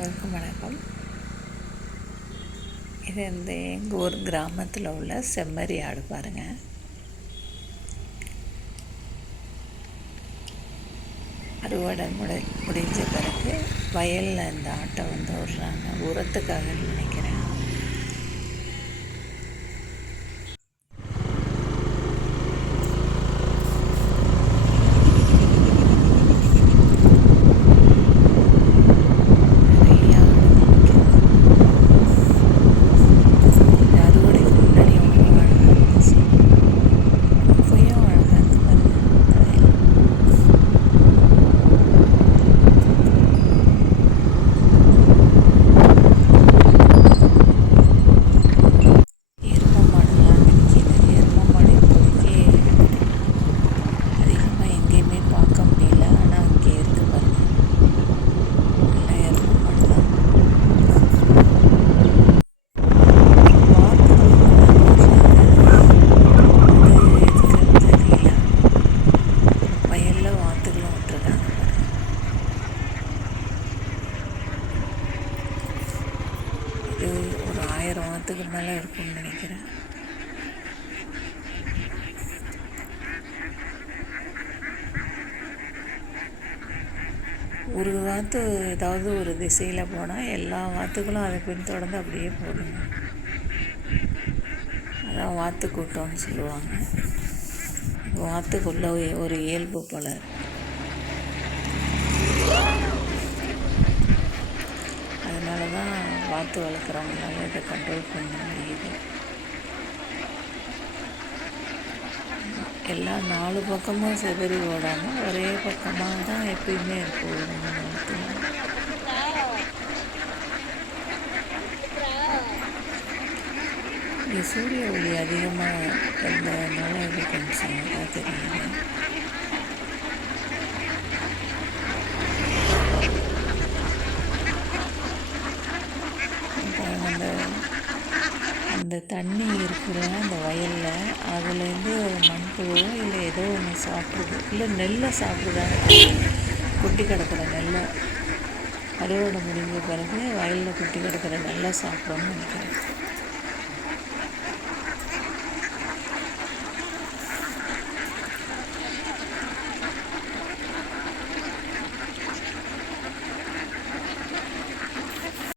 அனைவருக்கும் வணக்கம். இது எங்கள் ஊர் கிராமத்தில் உள்ள செம்மறி ஆடு பாருங்கள். அறுவடை முடிஞ்ச பிறகு வயலில் இந்த ஆட்டை விடுறாங்க. உரத்துக்காக நினைக்கிறேன். இது ஒரு 1000 வாத்துக்கு மேலே இருக்கும்னு நினைக்கிறேன். ஒரு வாத்து ஏதாவது ஒரு திசையில் போனால் எல்லா வாத்துக்களும் அதை பின்தொடர்ந்து அப்படியே போடுங்க. அதான் வாத்து கூட்டம்னு சொல்லுவாங்க. வாத்துக்குள்ள ஒரு இயல்பு போல். அதனால தான் வாத்து வளர்க்குறவங்களால இதை கண்ட்ரோல் பண்ண முடியுது. எல்லாம் 4 பக்கமும் செதறி ஓடாமல் ஒரே பக்கமாக தான் எப்பயுமே இருக்கும். இங்கே சூரிய ஒளி அதிகமாக இருந்ததுனால இது கொஞ்சம் இதாக தெரியுது. அந்த தண்ணி இருக்கிற அந்த வயலில் அதுலேருந்து மண்புழுவோ இல்லை ஏதோ ஒன்று சாப்பிட்றது, இல்லை நெல்லை சாப்பிடுதாங்க. கொட்டி கிடக்கிற நெல்லை அறுவடை முடிஞ்ச பிறகு வயலில் கொட்டி கிடக்கிற நெல்லை சாப்பிடணும்னு நினைக்கிறேன்.